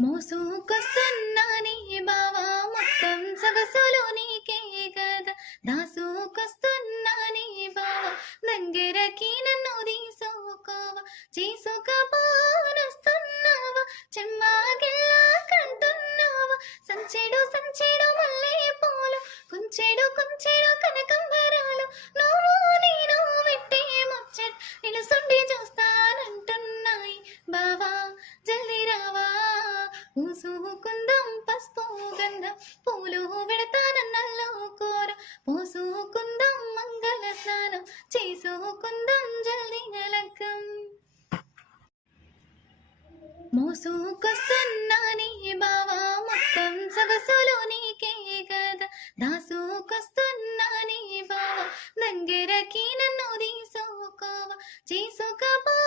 మోసుకొస్తున్నాని బావా మొత్తం సొగసులు నీకే కదా. దాసుకొస్తున్నాని బావా దగ్గరకి నన్ను తీసుకోవా. చేసుకపోనొస్తున్నావా చెమ్మాగిల్లా కంటున్నావా. సంచెడు సంచెడు మల్లె పూలు కుంచెడు కుంచెడు కనకంబరాలు. నువ్వు నేను పెట్టే ముచ్చట్ నిలుసుండి చూస్తానంటున్నాయి బావా. పూసుకుందాం పసుపు గంధం పూలు పెడతాన నల్లో కూర పూసుకుందాం మంగళ స్నానం చేసుకుందాం జల్దీ నలకం మోసుకొస్తున్నా నీ బావా మొత్తం సొగసులు నీకే కదా దాసుకొస్తున్నా నీ బావా దగ్గరకి నన్ను తీసుకోవా చేసుకోబా